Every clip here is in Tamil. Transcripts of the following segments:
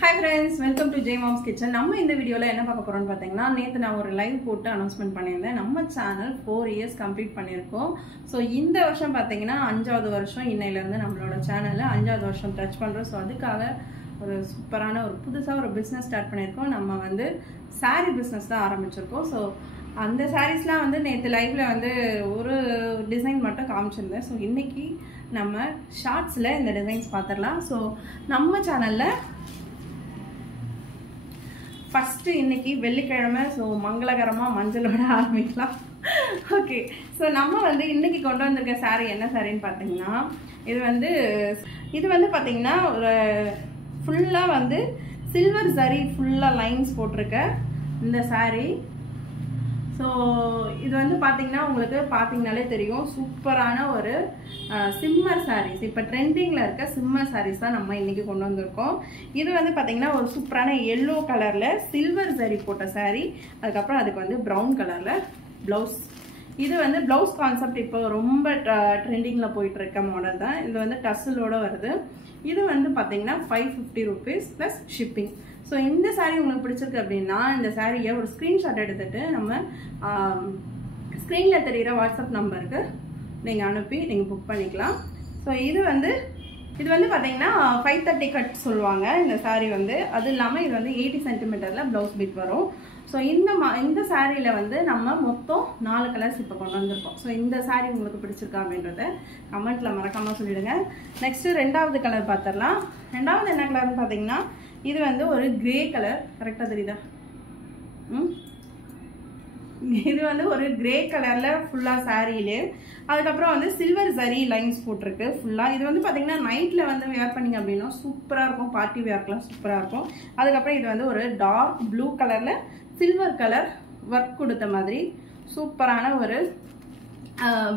Hi friends, welcome to J Mom's Kitchen. நம்ம இந்த வீடியோல என்ன பார்க்க போறோம்னு பாத்தீங்கன்னா நேத்து நான் ஒரு லைவ் போட்டு அனௌன்ஸ்மென்ட் பண்ணியிருந்தேன். நம்ம சேனல் 4 இயர்ஸ் கம்ப்ளீட் பண்ணியிருக்கோம். ஸோ இந்த வருஷம் பாத்தீங்கன்னா 5வது வருஷம் இன்னையில இருந்து நம்மளோட சேனல்ல 5வது வருஷம் டச் பண்றோம். ஸோ அதுக்காக ஒரு சூப்பரான ஒரு புதுசா ஒரு பிசினஸ் ஸ்டார்ட் பண்ணியிருக்கோம். நம்ம வந்து சாரி பிசினஸ் தான் ஆரம்பிச்சிருக்கோம். ஸோ அந்த சாரீஸ்லாம் வந்து நேற்று லைவ்ல வந்து ஒரு டிசைன் மட்டும் காமிச்சிருந்தேன். ஸோ இன்னைக்கு நம்ம ஷார்ட்ஸில் இந்த டிசைன்ஸ் பார்த்துடலாம். ஸோ நம்ம சேனலில் ஃபஸ்ட்டு இன்னைக்கு வெள்ளிக்கிழமை. ஸோ மங்களகரமாக மஞ்சளோட ஆரம்பிக்கலாம். ஓகே, ஸோ நம்ம வந்து இன்னைக்கு கொண்டு வந்திருக்க சாரீ என்ன சாரின்னு பார்த்தீங்கன்னா இது வந்து பார்த்தீங்கன்னா ஒரு ஃபுல்லாக வந்து சில்வர் சாரீ ஃபுல்லாக லைன்ஸ் போட்டிருக்க இந்த சாரீ. ஸோ இது வந்து பார்த்தீங்கன்னா உங்களுக்கு பார்த்தீங்கனாலே தெரியும் சூப்பரான ஒரு சிம்மர் சாரீஸ். இப்போ ட்ரெண்டிங்கில் இருக்க சிம்மர் சாரீஸ் தான் நம்ம இன்றைக்கி கொண்டு வந்திருக்கோம். இது வந்து பார்த்தீங்கன்னா ஒரு சூப்பரான எல்லோ கலரில் சில்வர் சாரீ போட்ட சாரீ, அதுக்கப்புறம் அதுக்கு வந்து ப்ரௌன் கலரில் ப்ளவுஸ். இது வந்து ப்ளவுஸ் கான்செப்ட் இப்போ ரொம்ப ட்ரெண்டிங்கில் போயிட்டு இருக்க மாடல் தான். இது வந்து டஸ்ஸலோட வருது. இது வந்து பார்த்தீங்கன்னா 550 rupees ப்ளஸ் ஷிப்பிங். ஸோ இந்த சாரீ உங்களுக்கு பிடிச்சிருக்கு அப்படின்னா இந்த சாரியை ஒரு ஸ்க்ரீன்ஷாட் எடுத்துகிட்டு நம்ம ஸ்க்ரீனில் தெரிகிற வாட்ஸ்அப் நம்பருக்கு நீங்கள் அனுப்பி நீங்கள் புக் பண்ணிக்கலாம். ஸோ இது வந்து பார்த்தீங்கன்னா 530 கட் சொல்லுவாங்க இந்த சாரீ வந்து. அது இல்லாமல் இது வந்து 80 சென்டிமீட்டரில் ப்ளவுஸ் பிட் வரும். ஸோ இந்த சாரியில் வந்து நம்ம மொத்தம் 4 கலர்ஸ் இப்போ கொண்டு வந்திருக்கோம். ஸோ இந்த சாரீ உங்களுக்கு பிடிச்சிருக்கா அப்படின்றத கமெண்ட்டில் மறக்காமல் சொல்லிவிடுங்க. நெக்ஸ்ட்டு 2வது கலர் பார்த்துடலாம். 2வது என்ன கலர்னு பார்த்தீங்கன்னா இது வந்து ஒரு கிரே கலர். கரெக்டாக தெரியுதா? இது வந்து ஒரு கிரே கலரில் ஃபுல்லாக சாரியிலே, அதுக்கப்புறம் வந்து சில்வர் சரி லைன்ஸ் போட்டிருக்கு ஃபுல்லாக. இது வந்து பார்த்தீங்கன்னா நைட்டில் வந்து வேர் பண்ணிங்க அப்படின்னா சூப்பராக இருக்கும். பார்ட்டி வேர்க்கெலாம் சூப்பராக இருக்கும். அதுக்கப்புறம் இது வந்து ஒரு டார்க் ப்ளூ கலரில் சில்வர் கலர் ஒர்க் கொடுத்த மாதிரி சூப்பரான ஒரு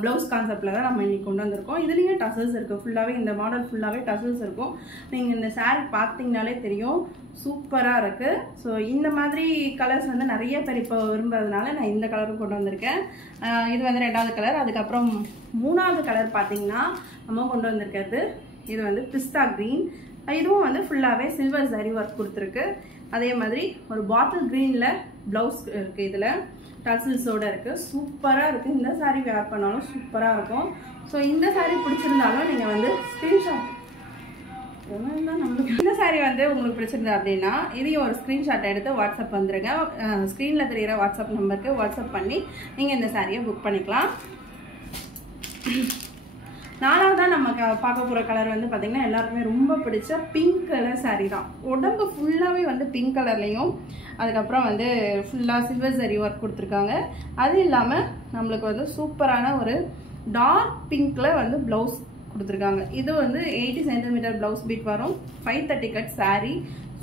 ப்ளவுஸ் கான்செப்டில் தான் நம்ம இன்றைக்கி கொண்டு வந்திருக்கோம். இதுலேயும் டசல்ஸ் இருக்குது. ஃபுல்லாகவே இந்த மாடல் ஃபுல்லாகவே டசல்ஸ் இருக்கும். நீங்கள் இந்த சாரீ பார்த்தீங்கனாலே தெரியும் சூப்பராக இருக்குது. ஸோ இந்த மாதிரி கலர்ஸ் வந்து நிறைய பேர் இப்போ விரும்புறதுனால நான் இந்த கலரும் கொண்டு வந்திருக்கேன். இது வந்து 2வது கலர். அதுக்கப்புறம் 3வது கலர் பார்த்தீங்கன்னா நம்ம கொண்டு வந்திருக்கிறது இது வந்து பிஸ்தா க்ரீன். இதுவும் வந்து ஃபுல்லாகவே சில்வர் சாரி ஒர்க் கொடுத்துருக்கு. அதே மாதிரி ஒரு பாட்டில் க்ரீனில் ப்ளவுஸ் இருக்குது. இதில் டசில்ஸோடு இருக்குது. சூப்பராக இருக்குது. இந்த சாரீ வேர் பண்ணாலும் சூப்பராக இருக்கும். ஸோ இந்த சாரீ பிடிச்சிருந்தாலும் நீங்கள் வந்து ஸ்க்ரீன்ஷாட் நம்மளுக்கு இந்த சாரீ வந்து உங்களுக்கு பிடிச்சிருந்தா அப்படின்னா இதையும் ஒரு ஸ்க்ரீன்ஷாட் எடுத்து வாட்ஸ்அப் வந்துடுங்க. ஸ்க்ரீனில் தெரிகிற வாட்ஸ்அப் நம்பருக்கு வாட்ஸ்அப் பண்ணி நீங்கள் இந்த சாரியை புக் பண்ணிக்கலாம். 4வதாக நம்ம பார்க்க போகிற கலர் வந்து பார்த்திங்கன்னா எல்லாருக்குமே ரொம்ப பிடிச்ச பிங்க் கலர் சாரீ தான். உடம்பு ஃபுல்லாகவே வந்து பிங்க் கலர்லேயும் அதுக்கப்புறம் வந்து ஃபுல்லாக சில்வர் சரி ஒர்க் கொடுத்துருக்காங்க. அது இல்லாமல் நம்மளுக்கு வந்து சூப்பரான ஒரு டார்க் பிங்க்கில் வந்து ப்ளவுஸ் கொடுத்துருக்காங்க. இது வந்து 80 சென்டிமீட்டர் ப்ளவுஸ் பீட் வரும். 530 கட் சாரீ.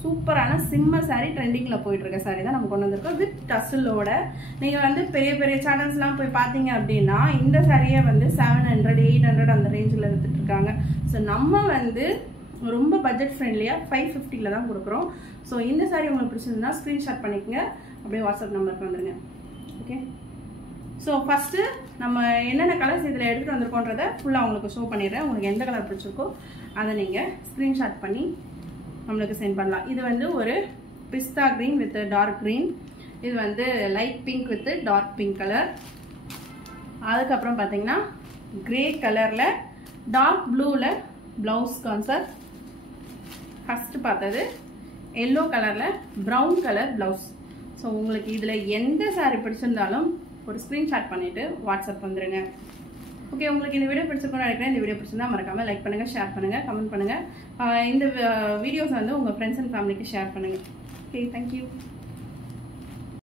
சூப்பரான சிம்மர் சாரீ ட்ரெண்டிங்கில் போயிட்டுருக்க சாரீ தான் நம்ம கொண்டு வந்திருக்கோம் வித் டஸ்ஸலோட. நீங்கள் வந்து பெரிய பெரிய சேனல்ஸ்லாம் போய் பார்த்தீங்க அப்படின்னா இந்த சாரியை வந்து 700 800 அந்த ரேஞ்சில் விற்றுட்ருக்காங்க. ஸோ நம்ம வந்து ரொம்ப பட்ஜெட் ஃப்ரெண்ட்லியாக 550 தான் கொடுக்குறோம். ஸோ இந்த சாரீ உங்களுக்கு பிடிச்சிருந்தா ஸ்க்ரீன்ஷாட் பண்ணிக்கோங்க. அப்படியே வாட்ஸ்அப் நம்பருக்கு வந்துடுங்க. ஓகே, ஸோ ஃபஸ்ட்டு நம்ம என்னென்ன கலர்ஸ் இதில் எடுத்துகிட்டு வந்திருக்கோன்றதை ஃபுல்லாக உங்களுக்கு ஷோ பண்ணிடுறேன். உங்களுக்கு எந்த கலர் பிடிச்சிருக்கோ அதை நீங்கள் ஸ்க்ரீன்ஷாட் பண்ணி நம்மளுக்கு சென்ட் பண்ணலாம். இது வந்து ஒரு பிஸ்தா க்ரீன் வித் டார்க் க்ரீன். இது வந்து light pink with dark pink colour. அதுக்கப்புறம் பார்த்தீங்கன்னா கிரே கலரில் டார்க் ப்ளூவில் ப்ளவுஸ் கான்செப்ட். ஃபஸ்ட்டு பார்த்தது எல்லோ கலரில் ப்ரௌன் கலர் ப்ளவுஸ். ஸோ உங்களுக்கு இதில் எந்த சாரீ பிடிச்சிருந்தாலும் ஒரு ஸ்க்ரீன்ஷாட் பண்ணிவிட்டு வாட்ஸ்அப் வந்துடுங்க. ஓகே, உங்களுக்கு இந்த வீடியோ பிடிச்சிருக்கோன்னு நினைக்கிறேன். இந்த வீடியோ பிடிச்சிருந்தா மறக்காமல் லைக் பண்ணுங்கள், ஷேர் பண்ணுங்கள், கமெண்ட் பண்ணுங்கள். இந்த வீடியோஸ் வந்து உங்கள் ஃப்ரெண்ட்ஸ் அண்ட் ஃபேமிலிக்கு ஷேர் பண்ணுங்கள். Okay, thank you.